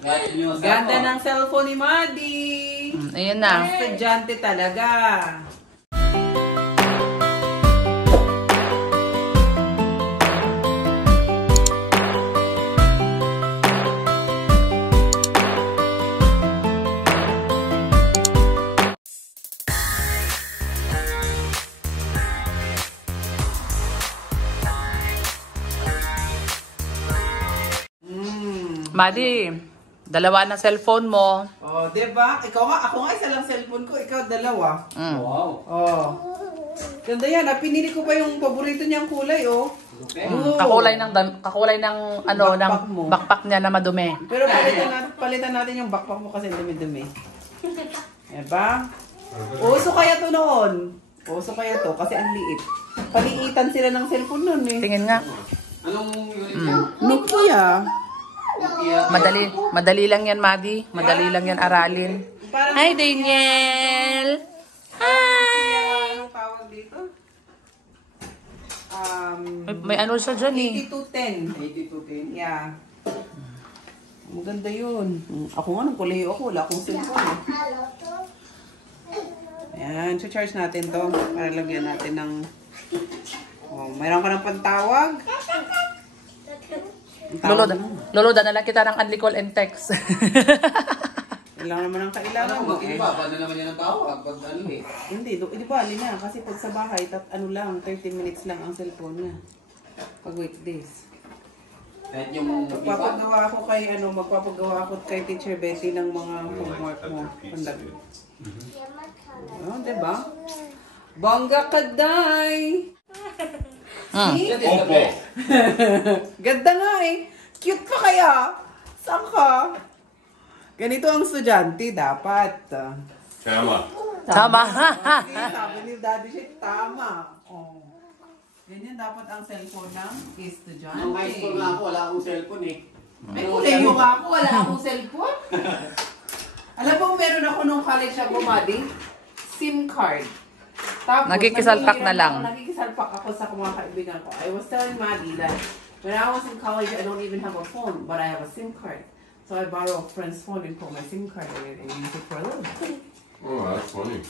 Ganda ng cellphone ni Madi. Ayan na. Estudyante talaga. Madi, dalawa na cellphone mo. Oh, diba? Ikaw nga, ako nga isa lang cellphone ko, ikaw dalawa. Wow. Oh. Ganda yan, pinili ko pa yung paborito niyang kulay, oh. Kakulay ng ano Backpack ng mo. backpack niya na madumi. Pero palitan natin yung backpack mo kasi dumi-dumi. Diba? Uso kaya to noon. Uso kaya to kasi ang liit. Paliitan sila ng cellphone noon eh. Tingin nga. Anong unit yan? Nokia. Madali lang yan, Madi. Madali lang yan aralin. Parang Hi, Daniel. Hi. Anong tawag dito? May ano siya dyan eh. 8210. Yeah. Maganda yun. Ako nga, nung kolehiyo ako, wala akong cellphone. Ayan, charge natin to para lagyan natin ng... Oh, mayroon ka ng pantawag? Lolo, dala kita ng unli call and text. Ilang naman ang kailangan mo eh. Iba, paano naman yan ang tawag? Pag ano eh. Hindi, di ba, na. Kasi pag sa bahay, ano lang, 30 minutes lang ang cellphone niya. Pag weekdays. Kahit yung Magpapagawa ako kay Teacher Betty ng mga homework mo. Pandag. Oh, diba? Bongga kaday! Opo. Ganda nga eh. Cute pa kaya? Saan ka? Ganito ang estudyante dapat. Tama. Tama. Sabi ni Daddy Shit, tama. Oh. Ganyan dapat ang cellphone ng estudyante. Nung high school nga ako, wala akong cellphone eh. Ay, kuleyo nga ako. Wala akong cellphone. Alam mo, meron ako nung college ako, Madi. SIM card. Tapos, Nakikisalpak na lang. Nakikisalpak ako sa mga kaibigan ko. I was telling Maddie that when I was in college, I don't even have a phone, but I have a SIM card. So I borrow a friend's phone and put my SIM card in it and use it for a little bit. Oh, that's funny.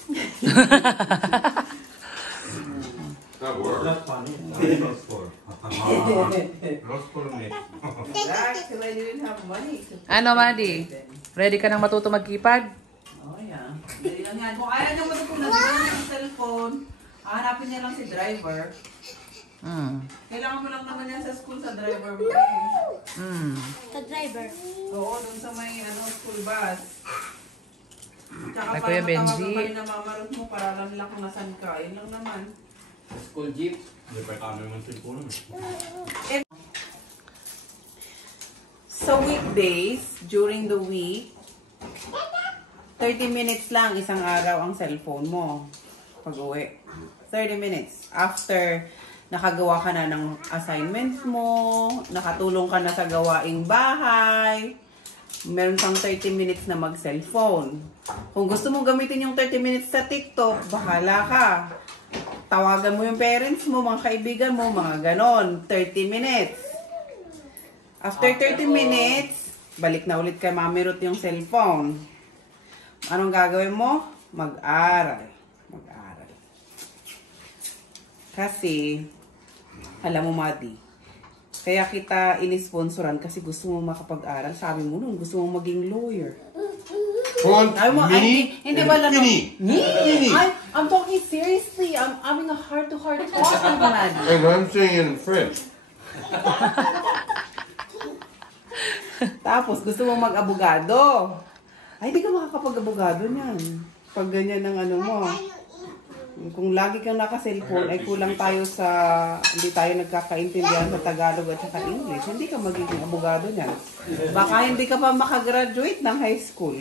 That works. That's funny. That's for. Lost for me. That's because I didn't have money. Ano, Madi? Ready ka nang matuto magkipad? Oh, yeah. Dali lang yan. Kung ayaw niya matutunan ng cellphone, hanapin niya lang si driver. Kailangan mo lang naman yan sa school sa driver mo eh. Sa driver. Oo, dun sa may school bus. Tsaka Ay, para Kuya matawagan Benji. ka rin na mamarot mo para alam nila kung nasan ka. Yun lang naman. School jeep. Hindi pa kami naman cellphone. Sa weekdays, during the week, 30 minutes lang isang araw ang cellphone mo pag uwi. 30 minutes. After nakagawa ka na ng assignments mo, nakatulong ka na sa gawaing bahay, meron kang 30 minutes na mag-cellphone. Kung gusto mo gamitin yung 30 minutes sa TikTok, bahala ka. Tawagan mo yung parents mo, mga kaibigan mo, mga ganon. 30 minutes. After 30 minutes, balik na ulit kay Mami Ruth yung cellphone. Anong gagawin mo? Mag-aral. Mag-aral. Kasi, alam mo, Madi, kaya kita inisponsoran kasi gusto mo makapag-aral. Sabi mo nun, gusto mo maging lawyer. Front, Ay mo, mini, hindi ba lang? mini. I'm talking seriously. I'm having a heart-to-heart talk with Madi. And I'm saying in French. Tapos, gusto mo mag-abogado. Ay, di ka makakapag-abogado niyan. Pag ganyan ang ano mo. Kung lagi kang naka-cellphone, ay kulang tayo sa, hindi tayo nagkakaintindihan sa Tagalog at saka English. Hindi ka magiging abogado niyan. Baka hindi ka pa makagraduate ng high school.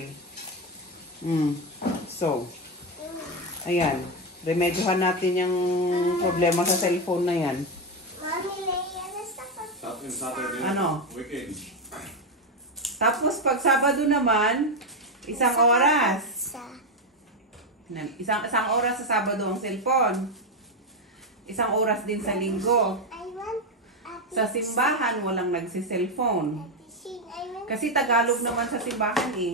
So, ayan. Remedyohan natin yung problema sa cellphone na yan. Ano? Tapos, pag Sabado naman, isang oras. Isang oras sa Sabado ang cellphone. Isang oras din sa Linggo. Sa simbahan, walang nagsi-cellphone. Kasi Tagalog naman sa simbahan eh.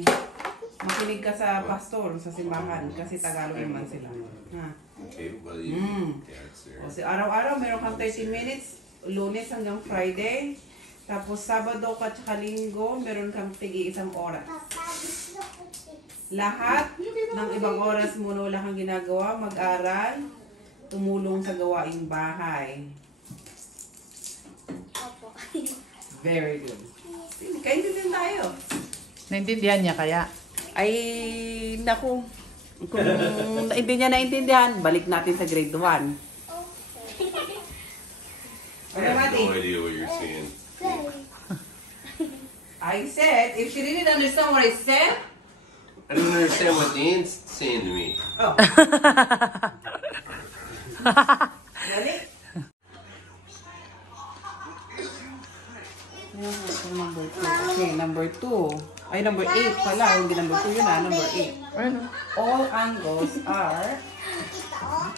Makinig ka sa pastor sa simbahan kasi Tagalog naman sila. Ha? Okay, well, you, yeah, it's there. O si araw-araw meron kang 30 minutes, Lunes hanggang Friday. Tapos Sabado ka tsaka Linggo, meron kang tigi 1 oras. Lahat ng ibang oras mo na wala kang ginagawa, mag-aral, tumulong sa gawaing bahay. Very good. Kaintindihan tayo. Naintindihan niya kaya? Ay, naku. Kung hindi niya naintindihan, balik natin sa grade 1. I have no idea what you're saying. I said, if she didn't understand what I said, I don't understand what Dan's saying to me. oh. Dali. Number 2. Okay, number 2. Ay, number 8 pala. Hindi number 2 yun number 8. Ano? All angles are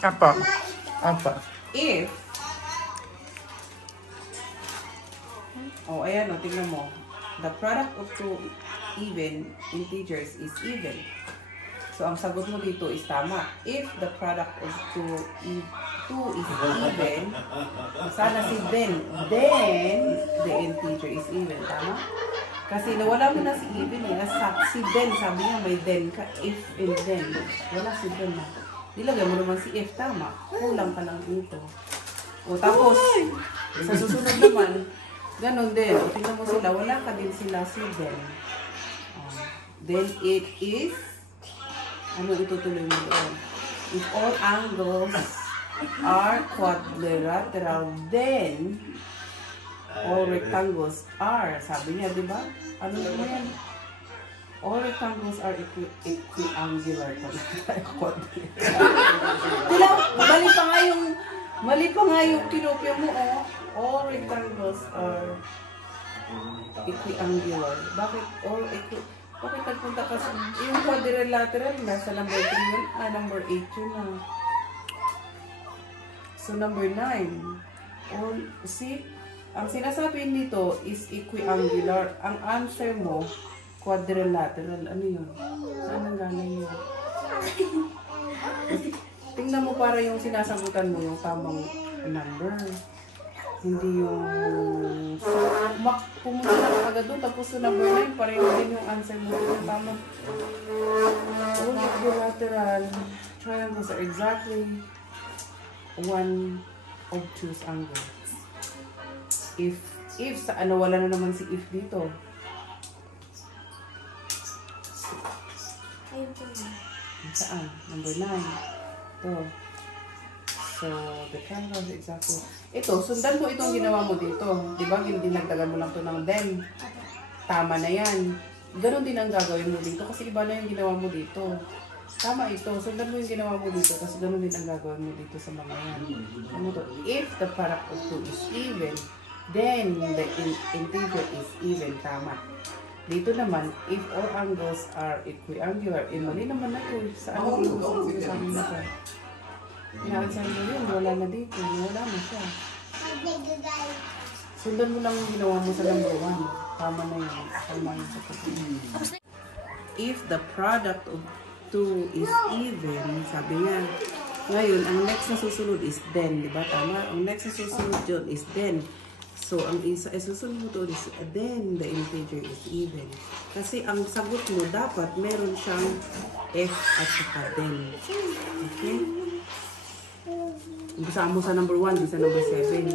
Apa? Apa? if. Oh, ayan o, tingnan mo. The product of two even integers is even. So, ang sagot mo dito is tama. If the product of two is even, sana si then the integer is even. Tama? Kasi nawala mo na si even eh. Si then, sabi niya may then ka. If and then. Wala si then na. Nilagay mo naman si if. Tama. Kulang ka lang dito. O tapos, sa susunod naman, ganon din. O tingnan mo sila. Wala ka din sila si then. Then it is, ano itutuloy mo doon? If all angles are quadrilateral, then all rectangles are, sabi niya, di ba? Ano naman yan? All rectangles are equiangular. Tila, mali pa nga yung kinopya mo, oh. All rectangles are equiangular. Bakit bakit nagpunta ka sa yung quadrilateral nasa number 3 yun? Number 8 yun na. So, number 9. See, ang sinasabi nito is equiangular. Ang answer mo, quadrilateral. Ano yun? Saan ang galing yun? Tingnan mo para yung sinasagutan mo yung tamang number. Hindi yung pumunta na ka agad doon, tapos yung number 9, pareho din yung answer mo. Yung tamang all equilateral triangles are exactly one obtuse angle. If sa ano, wala na naman si if dito. Saan? Number 9. Ito. So, the triangle is exactly. Ito, sundan mo itong ginawa mo dito. Di ba? Dinagdagan mo lang ito ng then. Tama na yan. Ganon din ang gagawin mo dito kasi iba na yung ginawa mo dito. Tama ito. Sundan mo yung ginawa mo dito kasi ganon din ang gagawin mo dito sa mga yan. Ano to? If the product of two is even, then the integer is even. Tama. Dito naman, if all angles are equiangular, mali naman na ito. Saan ang gusto sa amin na ito? Ina-answer mo yun, wala na dito. Wala na siya. Sundan mo lang yung ginawa mo sa number 1. Tama na yun. Tama yun sa pagkakas. If the product of two is even, sabi niya, ngayon, ang next na susunod is then, di ba? Tama? Ang next na susunod yun is then. So, ang isa susunod mo is then the integer is even. Kasi ang sagot mo, dapat meron siyang f at saka then. Okay? Umpisa mo sa number 1, di sa number 7.